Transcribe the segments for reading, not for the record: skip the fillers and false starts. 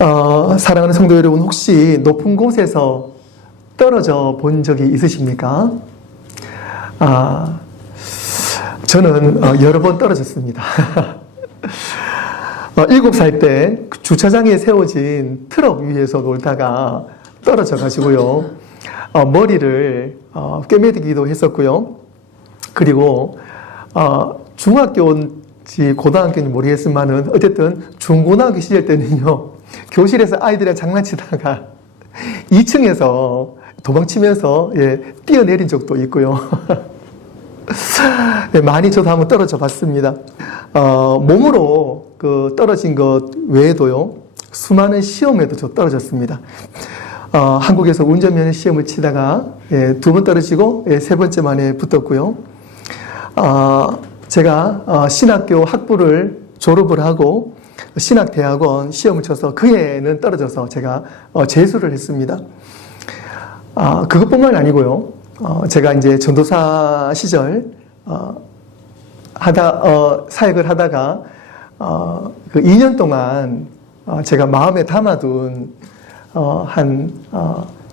사랑하는 성도 여러분, 혹시 높은 곳에서 떨어져 본 적이 있으십니까? 저는 여러 번 떨어졌습니다. 7살 때 주차장에 세워진 트럭 위에서 놀다가 떨어져 가지고요. 머리를 꿰매기도 했었고요. 그리고 중학교인지 고등학교인지 모르겠지만은 어쨌든 중고등학교 시절 때는요. 교실에서 아이들이랑 장난치다가 2층에서 도망치면서 뛰어내린 적도 있고요. 많이 저도 한번 떨어져 봤습니다. 몸으로 떨어진 것 외에도요, 수많은 시험에도 저 떨어졌습니다. 한국에서 운전면허 시험을 치다가 2번 떨어지고 3번째 만에 붙었고요. 제가 신학교 학부를 졸업을 하고 신학대학원 시험을 쳐서 그 해에는 떨어져서 제가 재수를 했습니다. 그것뿐만 아니고요. 제가 이제 전도사 시절 사역을 하다가 그 2년 동안 제가 마음에 담아둔 한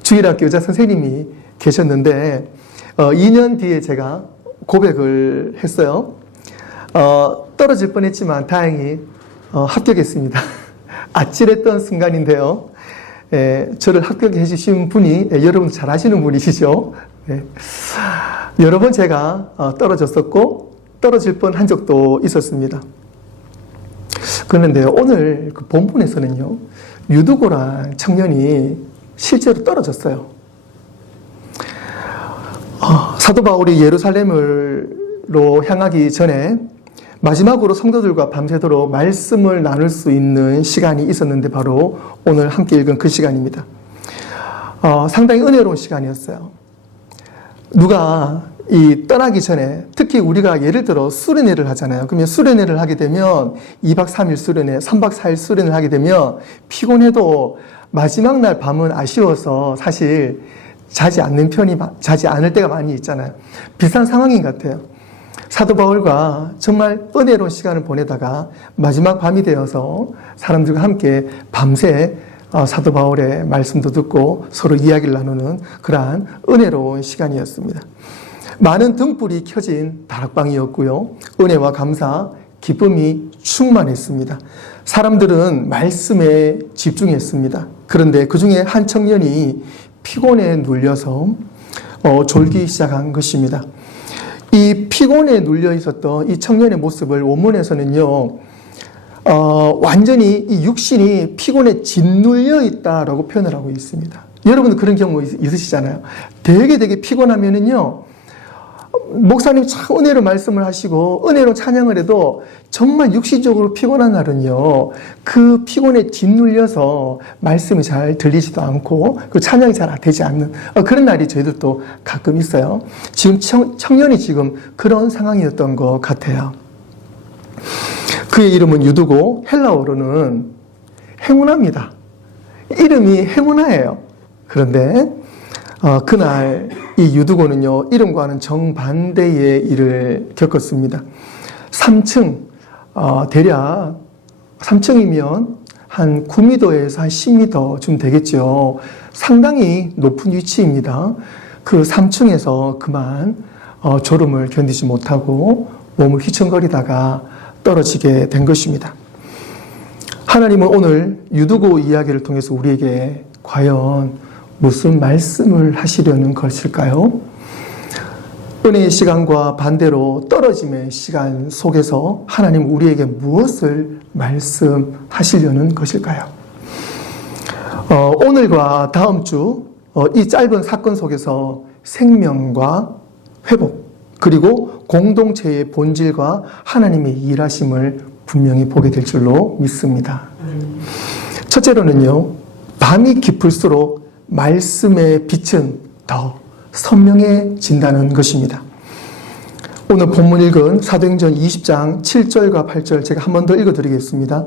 주일학교 여자 선생님이 계셨는데 2년 뒤에 제가 고백을 했어요. 떨어질 뻔했지만 다행히 합격했습니다. 아찔했던 순간인데요. 저를 합격해 주신 분이 여러분 잘 아시는 분이시죠. 여러 번 제가 떨어졌었고 떨어질 뻔한 적도 있었습니다. 그런데요, 오늘 그 본문에서는요, 유두고란 청년이 실제로 떨어졌어요. 사도 바울이 예루살렘으로 향하기 전에 마지막으로 성도들과 밤새도록 말씀을 나눌 수 있는 시간이 있었는데 바로 오늘 함께 읽은 그 시간입니다. 상당히 은혜로운 시간이었어요. 누가 떠나기 전에, 특히 우리가 예를 들어 수련회를 하잖아요. 그러면 수련회를 하게 되면 2박 3일 수련회, 3박 4일 수련회를 하게 되면 피곤해도 마지막 날 밤은 아쉬워서 사실 자지 않을 때가 많이 있잖아요. 비슷한 상황인 것 같아요. 사도 바울과 정말 은혜로운 시간을 보내다가 마지막 밤이 되어서 사람들과 함께 밤새 사도 바울의 말씀도 듣고 서로 이야기를 나누는 그러한 은혜로운 시간이었습니다. 많은 등불이 켜진 다락방이었고요. 은혜와 감사, 기쁨이 충만했습니다. 사람들은 말씀에 집중했습니다. 그런데 그 중에 한 청년이 피곤에 눌려서 졸기 시작한 것입니다. 이 피곤에 눌려 있었던 이 청년의 모습을 원문에서는요, 완전히 이 육신이 피곤에 짓눌려 있다라고 표현을 하고 있습니다. 여러분도 그런 경우 있으시잖아요. 되게 피곤하면은요, 목사님 참 은혜로 말씀을 하시고 은혜로 찬양을 해도 정말 육신적으로 피곤한 날은요, 그 피곤에 짓눌려서 말씀이 잘 들리지도 않고 그 찬양이 잘 되지 않는 그런 날이 저희들도 가끔 있어요. 지금 청년이 지금 그런 상황이었던 것 같아요. 그의 이름은 유두고 헬라어로는 행운아입니다. 이름이 행운아예요. 그런데 그날 이 유두고는요, 이름과는 정반대의 일을 겪었습니다. 3층, 대략 3층이면 한 9m에서 한 10m쯤 되겠죠. 상당히 높은 위치입니다. 그 3층에서 그만 졸음을 견디지 못하고 몸을 휘청거리다가 떨어지게 된 것입니다. 하나님은 오늘 유두고 이야기를 통해서 우리에게 과연 무슨 말씀을 하시려는 것일까요? 은혜의 시간과 반대로 떨어짐의 시간 속에서 하나님 우리에게 무엇을 말씀하시려는 것일까요? 오늘과 다음 주 이 짧은 사건 속에서 생명과 회복, 그리고 공동체의 본질과 하나님의 일하심을 분명히 보게 될 줄로 믿습니다. 첫째로는요, 밤이 깊을수록 말씀의 빛은 더 선명해진다는 것입니다. 오늘 본문 읽은 사도행전 20장 7절과 8절 제가 한 번 더 읽어드리겠습니다.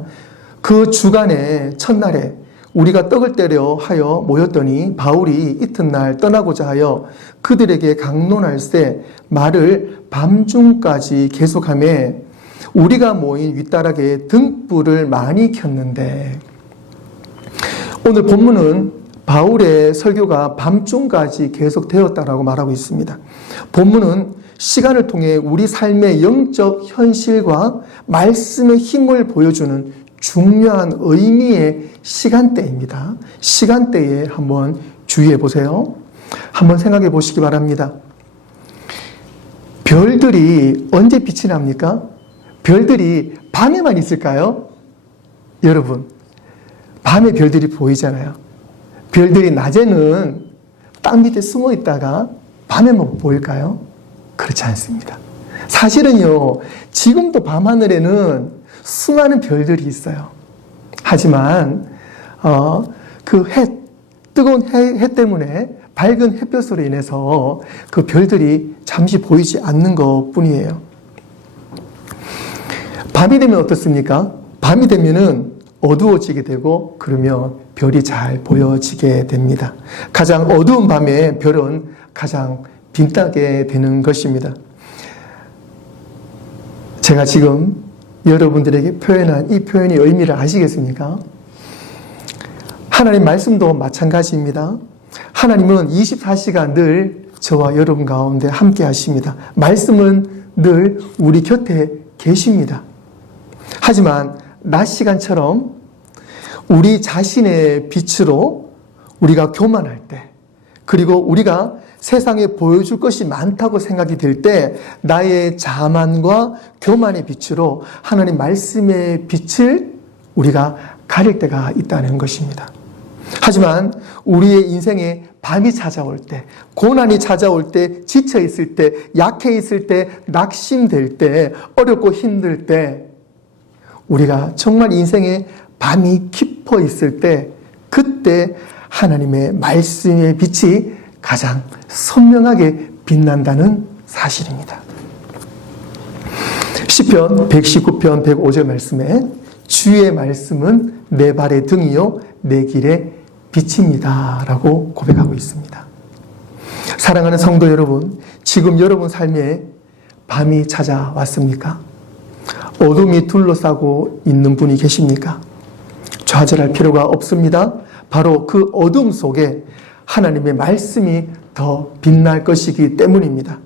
그 주간의 첫날에 우리가 떡을 떼려 하여 모였더니 바울이 이튿날 떠나고자 하여 그들에게 강론할세 말을 밤중까지 계속하며 우리가 모인 윗다락에 등불을 많이 켰는데, 오늘 본문은 바울의 설교가 밤중까지 계속되었다라고 말하고 있습니다. 본문은 시간을 통해 우리 삶의 영적 현실과 말씀의 힘을 보여주는 중요한 의미의 시간대입니다. 시간대에 한번 주의해 보세요. 한번 생각해 보시기 바랍니다. 별들이 언제 빛이 납니까? 별들이 밤에만 있을까요? 여러분, 밤에 별들이 보이잖아요. 별들이 낮에는 땅 밑에 숨어 있다가 밤에만 보일까요? 그렇지 않습니다. 사실은요, 지금도 밤하늘에는 수많은 별들이 있어요. 하지만 그 뜨거운 해 때문에 밝은 햇볕으로 인해서 그 별들이 잠시 보이지 않는 것 뿐이에요. 밤이 되면 어떻습니까? 밤이 되면은 어두워지게 되고 그러면 별이 잘 보여지게 됩니다. 가장 어두운 밤에 별은 가장 빛나게 되는 것입니다. 제가 지금 여러분들에게 표현한 이 표현의 의미를 아시겠습니까? 하나님 말씀도 마찬가지입니다. 하나님은 24시간 늘 저와 여러분 가운데 함께 하십니다. 말씀은 늘 우리 곁에 계십니다. 하지만 낮 시간처럼 우리 자신의 빛으로 우리가 교만할 때, 그리고 우리가 세상에 보여줄 것이 많다고 생각이 들 때 나의 자만과 교만의 빛으로 하나님 말씀의 빛을 우리가 가릴 때가 있다는 것입니다. 하지만 우리의 인생에 밤이 찾아올 때, 고난이 찾아올 때, 지쳐 있을 때, 약해 있을 때, 낙심될 때, 어렵고 힘들 때, 우리가 정말 인생에 밤이 깊어 있을 때, 그때 하나님의 말씀의 빛이 가장 선명하게 빛난다는 사실입니다. 시편 119편 105절 말씀에 주의 말씀은 내 발의 등이요 내 길의 빛입니다 라고 고백하고 있습니다. 사랑하는 성도 여러분, 지금 여러분 삶에 밤이 찾아왔습니까? 어둠이 둘러싸고 있는 분이 계십니까? 좌절할 필요가 없습니다. 바로 그 어둠 속에 하나님의 말씀이 더 빛날 것이기 때문입니다.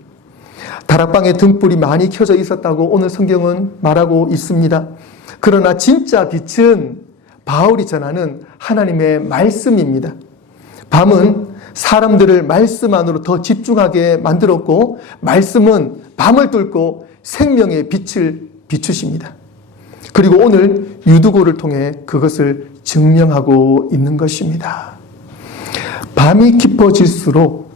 다락방에 등불이 많이 켜져 있었다고 오늘 성경은 말하고 있습니다. 그러나 진짜 빛은 바울이 전하는 하나님의 말씀입니다. 밤은 사람들을 말씀 안으로 더 집중하게 만들었고, 말씀은 밤을 뚫고 생명의 빛을 비추십니다. 그리고 오늘 유두고를 통해 그것을 증명하고 있는 것입니다. 밤이 깊어질수록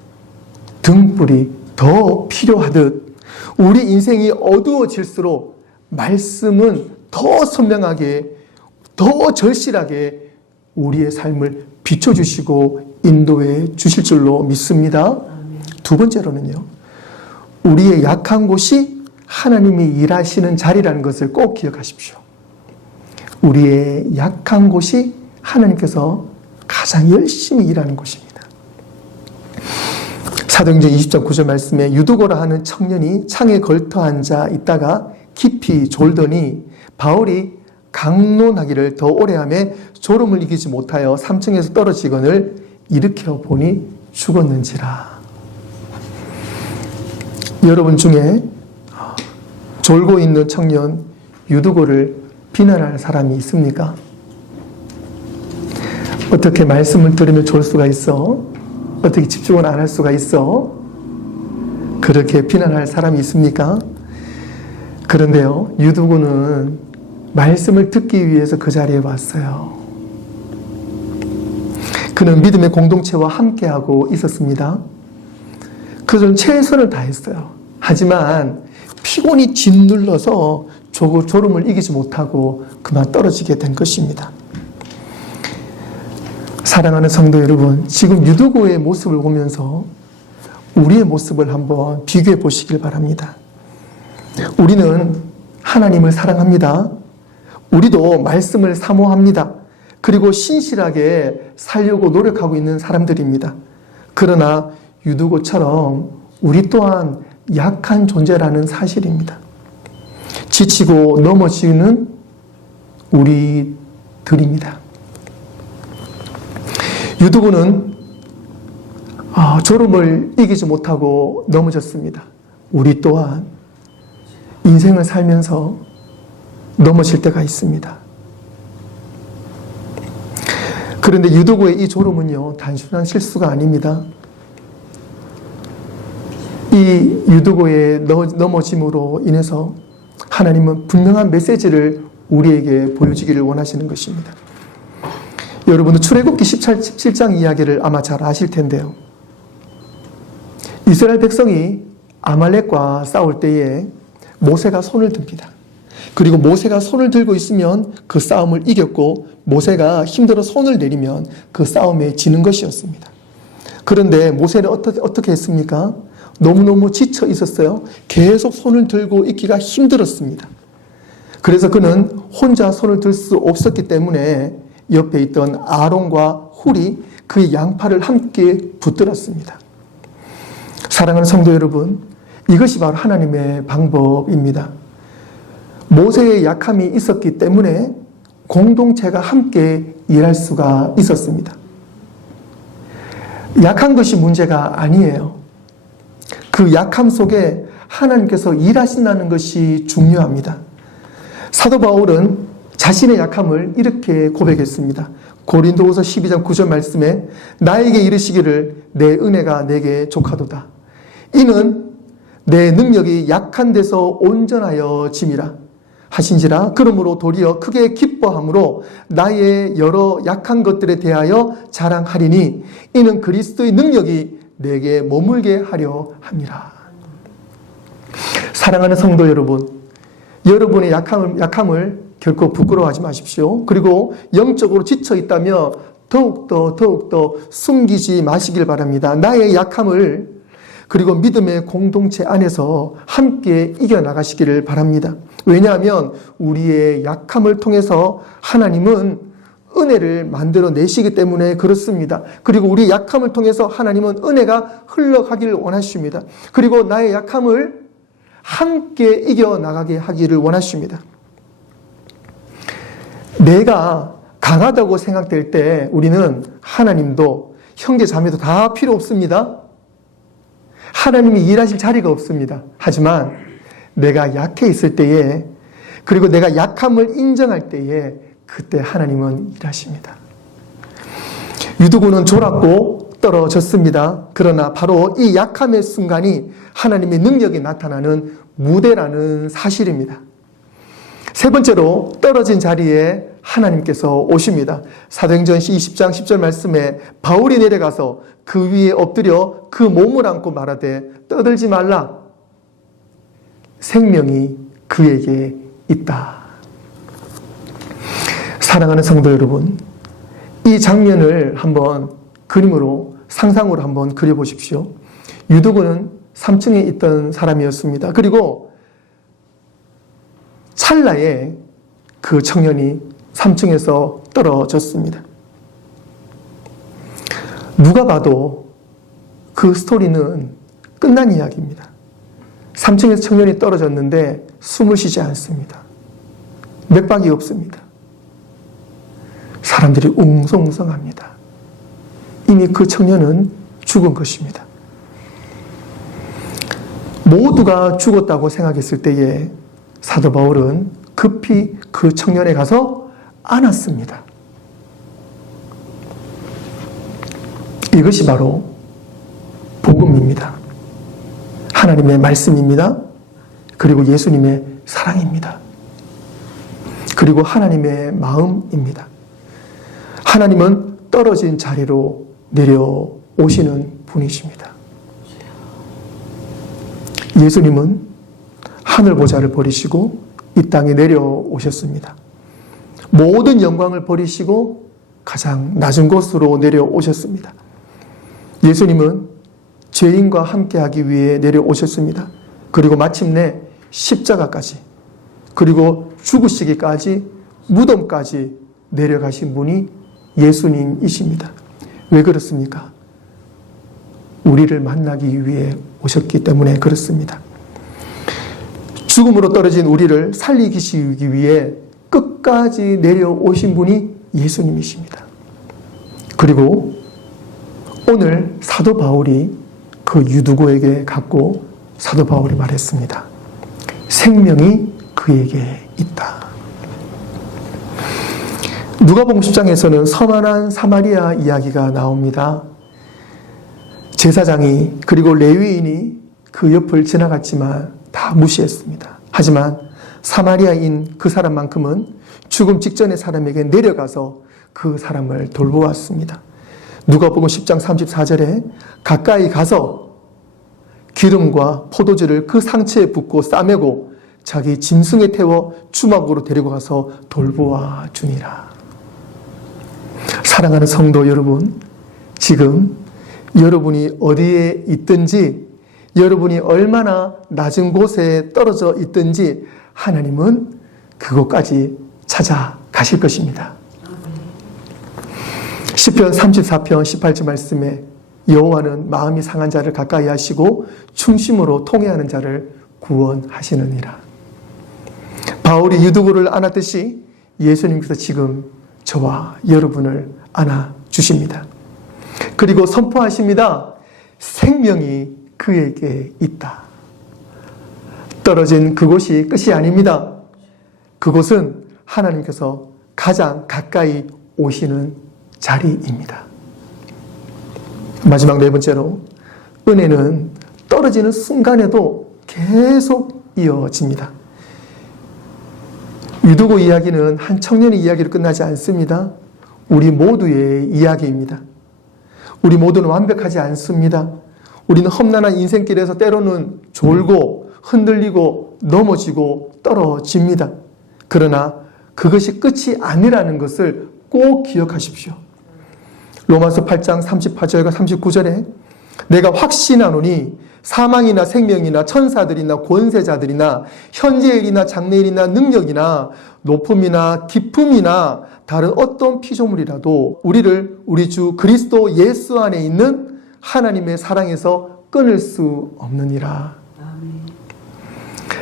등불이 더 필요하듯 우리 인생이 어두워질수록 말씀은 더 선명하게, 더 절실하게 우리의 삶을 비춰주시고 인도해 주실 줄로 믿습니다. 두 번째로는요, 우리의 약한 곳이 하나님이 일하시는 자리라는 것을 꼭 기억하십시오. 우리의 약한 곳이 하나님께서 가장 열심히 일하는 곳입니다. 사도행전 20장 9절 말씀에 유두고라 하는 청년이 창에 걸터 앉아 있다가 깊이 졸더니 바울이 강론하기를 더 오래 하며 졸음을 이기지 못하여 3층에서 떨어지거늘 일으켜 보니 죽었는지라. 여러분 중에 졸고 있는 청년 유두고를 비난할 사람이 있습니까? 어떻게 말씀을 들으며 졸 수가 있어? 어떻게 집중을 안 할 수가 있어? 그렇게 비난할 사람이 있습니까? 그런데요, 유두고는 말씀을 듣기 위해서 그 자리에 왔어요. 그는 믿음의 공동체와 함께하고 있었습니다. 그는 최선을 다했어요. 하지만 피곤이 짓눌러서 졸음을 이기지 못하고 그만 떨어지게 된 것입니다. 사랑하는 성도 여러분, 지금 유두고의 모습을 보면서 우리의 모습을 한번 비교해 보시길 바랍니다. 우리는 하나님을 사랑합니다. 우리도 말씀을 사모합니다. 그리고 신실하게 살려고 노력하고 있는 사람들입니다. 그러나 유두고처럼 우리 또한 약한 존재라는 사실입니다. 지치고 넘어지는 우리들입니다. 유두고는 졸음을 이기지 못하고 넘어졌습니다. 우리 또한 인생을 살면서 넘어질 때가 있습니다. 그런데 유두고의 이 졸음은요, 단순한 실수가 아닙니다. 이 유두고의 넘어짐으로 인해서 하나님은 분명한 메시지를 우리에게 보여주기를 원하시는 것입니다. 여러분은 출애굽기 17장 이야기를 아마 잘 아실 텐데요. 이스라엘 백성이 아말렉과 싸울 때에 모세가 손을 듭니다. 그리고 모세가 손을 들고 있으면 그 싸움을 이겼고, 모세가 힘들어 손을 내리면 그 싸움에 지는 것이었습니다. 그런데 모세는 어떻게 했습니까? 너무너무 지쳐 있었어요. 계속 손을 들고 있기가 힘들었습니다. 그래서 그는 혼자 손을 들 수 없었기 때문에 옆에 있던 아론과 훌이 그의 양팔을 함께 붙들었습니다. 사랑하는 성도 여러분, 이것이 바로 하나님의 방법입니다. 모세의 약함이 있었기 때문에 공동체가 함께 일할 수가 있었습니다. 약한 것이 문제가 아니에요. 그 약함 속에 하나님께서 일하신다는 것이 중요합니다. 사도 바울은 자신의 약함을 이렇게 고백했습니다. 고린도후서 12장 9절 말씀에 나에게 이르시기를 내 은혜가 내게 족하도다. 이는 내 능력이 약한 데서 온전하여 짐이라 하신지라. 그러므로 도리어 크게 기뻐함으로 나의 여러 약한 것들에 대하여 자랑하리니 이는 그리스도의 능력이 내게 머물게 하려 함이라. 사랑하는 성도 여러분, 여러분의 약함을 결코 부끄러워하지 마십시오. 그리고 영적으로 지쳐 있다며 더욱더 숨기지 마시길 바랍니다. 나의 약함을, 그리고 믿음의 공동체 안에서 함께 이겨나가시기를 바랍니다. 왜냐하면 우리의 약함을 통해서 하나님은 은혜를 만들어 내시기 때문에 그렇습니다. 그리고 우리 약함을 통해서 하나님은 은혜가 흘러가기를 원하십니다. 그리고 나의 약함을 함께 이겨나가게 하기를 원하십니다. 내가 강하다고 생각될 때 우리는 하나님도 형제 자매도 다 필요 없습니다. 하나님이 일하실 자리가 없습니다. 하지만 내가 약해 있을 때에, 그리고 내가 약함을 인정할 때에 그때 하나님은 일하십니다. 유두고는 졸았고 떨어졌습니다. 그러나 바로 이 약함의 순간이 하나님의 능력이 나타나는 무대라는 사실입니다. 세 번째로 떨어진 자리에 하나님께서 오십니다. 사도행전 20장 10절 말씀에 바울이 내려가서 그 위에 엎드려 그 몸을 안고 말하되 떠들지 말라. 생명이 그에게 있다. 사랑하는 성도 여러분, 이 장면을 한번 그림으로, 상상으로 한번 그려보십시오. 유두고는 3층에 있던 사람이었습니다. 그리고 찰나에 그 청년이 3층에서 떨어졌습니다. 누가 봐도 그 스토리는 끝난 이야기입니다. 3층에서 청년이 떨어졌는데 숨을 쉬지 않습니다. 맥박이 없습니다. 사람들이 웅성웅성합니다. 이미 그 청년은 죽은 것입니다. 모두가 죽었다고 생각했을 때에 사도 바울은 급히 그 청년에 가서 안았습니다. 이것이 바로 복음입니다. 하나님의 말씀입니다. 그리고 예수님의 사랑입니다. 그리고 하나님의 마음입니다. 하나님은 떨어진 자리로 내려오시는 분이십니다. 예수님은 하늘 보좌를 버리시고 이 땅에 내려오셨습니다. 모든 영광을 버리시고 가장 낮은 곳으로 내려오셨습니다. 예수님은 죄인과 함께하기 위해 내려오셨습니다. 그리고 마침내 십자가까지, 그리고 죽으시기까지, 무덤까지 내려가신 분이 예수님이십니다. 왜 그렇습니까? 우리를 만나기 위해 오셨기 때문에 그렇습니다. 죽음으로 떨어진 우리를 살리시기 위해 끝까지 내려오신 분이 예수님이십니다. 그리고 오늘 사도 바울이 그 유두고에게 갖고 사도 바울이 말했습니다. 생명이 그에게 있다. 누가복음 10장에서는 선한 사마리아 이야기가 나옵니다. 제사장이 그리고 레위인이 그 옆을 지나갔지만 다 무시했습니다. 하지만 사마리아인 그 사람만큼은 죽음 직전의 사람에게 내려가서 그 사람을 돌보았습니다. 누가복음 10장 34절에 가까이 가서 기름과 포도주를 그 상처에 붓고 싸매고 자기 짐승에 태워 주막으로 데리고 가서 돌보아 주니라. 사랑하는 성도 여러분, 지금 여러분이 어디에 있든지, 여러분이 얼마나 낮은 곳에 떨어져 있든지 하나님은 그곳까지 찾아가실 것입니다. 시편 34편 18절 말씀에 여호와는 마음이 상한 자를 가까이 하시고 충심으로 통회하는 자를 구원하시느니라. 바울이 유두고를 안았듯이 예수님께서 지금 저와 여러분을 안아주십니다. 그리고 선포하십니다. 생명이 그에게 있다. 떨어진 그곳이 끝이 아닙니다. 그곳은 하나님께서 가장 가까이 오시는 자리입니다. 마지막 네 번째로, 은혜는 떨어지는 순간에도 계속 이어집니다. 유두고 이야기는 한 청년의 이야기로 끝나지 않습니다. 우리 모두의 이야기입니다. 우리 모두는 완벽하지 않습니다. 우리는 험난한 인생길에서 때로는 졸고 흔들리고 넘어지고 떨어집니다. 그러나 그것이 끝이 아니라는 것을 꼭 기억하십시오. 로마서 8장 38절과 39절에 내가 확신하노니 사망이나 생명이나 천사들이나 권세자들이나 현재일이나 장래일이나 능력이나 높음이나 깊음이나 다른 어떤 피조물이라도 우리를 우리 주 그리스도 예수 안에 있는 하나님의 사랑에서 끊을 수 없느니라.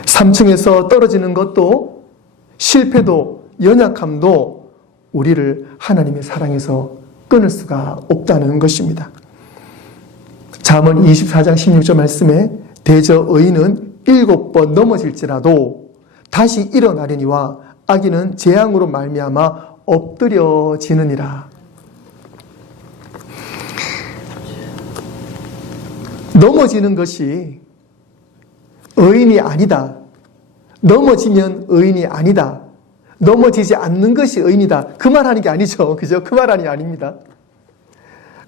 3층에서 떨어지는 것도 실패도 연약함도 우리를 하나님의 사랑에서 끊을 수가 없다는 것입니다. 잠언 24장 16절 말씀에 대저 의인은 7번 넘어질지라도 다시 일어나려니와 악인은 재앙으로 말미암아 엎드려지느니라. 넘어지는 것이 의인이 아니다. 넘어지면 의인이 아니다. 넘어지지 않는 것이 의인이다. 그 말 하는 게 아니죠. 그죠? 그 말 하는 게 아닙니다.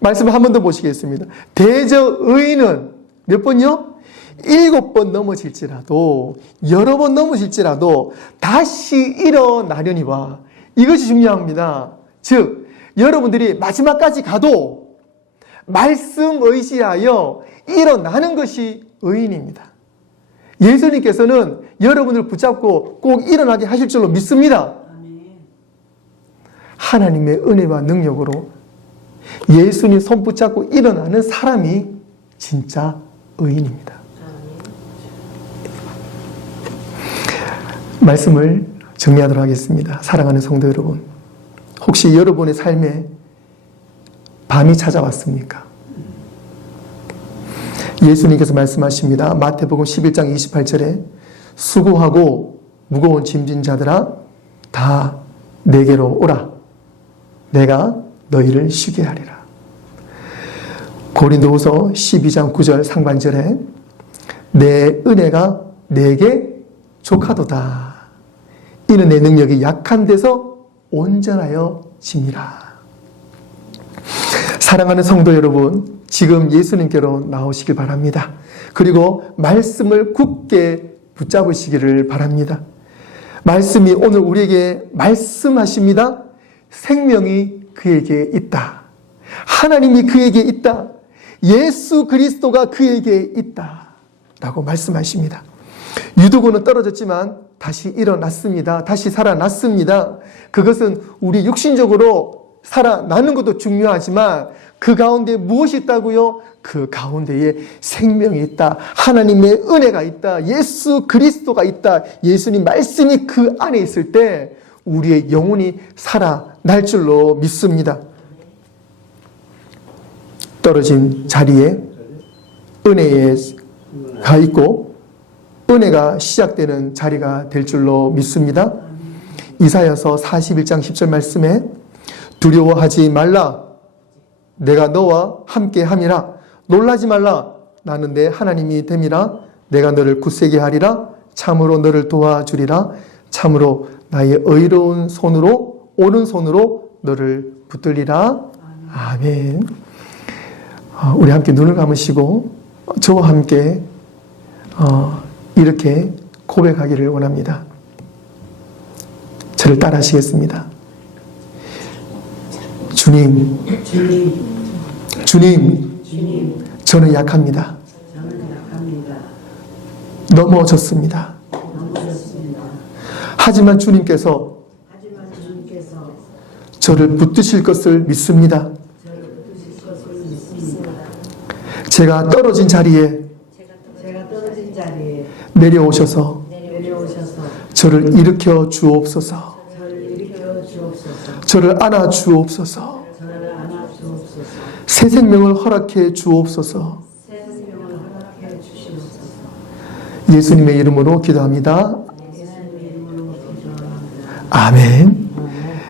말씀 한 번 더 보시겠습니다. 대저 의인은 몇 번요? 7번 넘어질지라도, 여러 번 넘어질지라도 다시 일어나려니와. 이것이 중요합니다. 즉, 여러분들이 마지막까지 가도 말씀 의지하여 일어나는 것이 의인입니다. 예수님께서는 여러분을 붙잡고 꼭 일어나게 하실 줄로 믿습니다. 하나님의 은혜와 능력으로 예수님 손 붙잡고 일어나는 사람이 진짜 의인입니다. 말씀을 정리하도록 하겠습니다. 사랑하는 성도 여러분, 혹시 여러분의 삶에 밤이 찾아왔습니까? 예수님께서 말씀하십니다. 마태복음 11장 28절에 수고하고 무거운 짐진 자들아 다 내게로 오라. 내가 너희를 쉬게 하리라. 고린도후서 12장 9절 상반절에 내 은혜가 내게 족하도다. 이는 내 능력이 약한 데서 온전하여 짐이라. 사랑하는 성도 여러분, 지금 예수님께로 나오시길 바랍니다. 그리고 말씀을 굳게 붙잡으시기를 바랍니다. 말씀이 오늘 우리에게 말씀하십니다. 생명이 그에게 있다. 하나님이 그에게 있다. 예수 그리스도가 그에게 있다. 라고 말씀하십니다. 유두고는 떨어졌지만 다시 일어났습니다. 다시 살아났습니다. 그것은 우리 육신적으로 살아나는 것도 중요하지만 그 가운데 무엇이 있다고요? 그 가운데에 생명이 있다. 하나님의 은혜가 있다. 예수 그리스도가 있다. 예수님 말씀이 그 안에 있을 때 우리의 영혼이 살아날 줄로 믿습니다. 떨어진 자리에 은혜가 있고 은혜가 시작되는 자리가 될 줄로 믿습니다. 이사야서 41장 10절 말씀에 두려워하지 말라 내가 너와 함께 함이라 놀라지 말라 나는 내 하나님이 됨이라 내가 너를 굳세게 하리라 참으로 너를 도와주리라 참으로 나의 의로운 손으로 오른손으로 너를 붙들리라. 아멘. 우리 함께 눈을 감으시고 저와 함께 이렇게 고백하기를 원합니다. 저를 따라 하시겠습니다. 주님, 저는 약합니다. 넘어졌습니다. 하지만 주님께서 저를 붙드실 것을 믿습니다. 제가 떨어진 자리에 내려오셔서 저를 일으켜 주옵소서. 저를 안아 주옵소서. 새 생명을 허락해 주옵소서. 예수님의 이름으로 기도합니다. 아멘.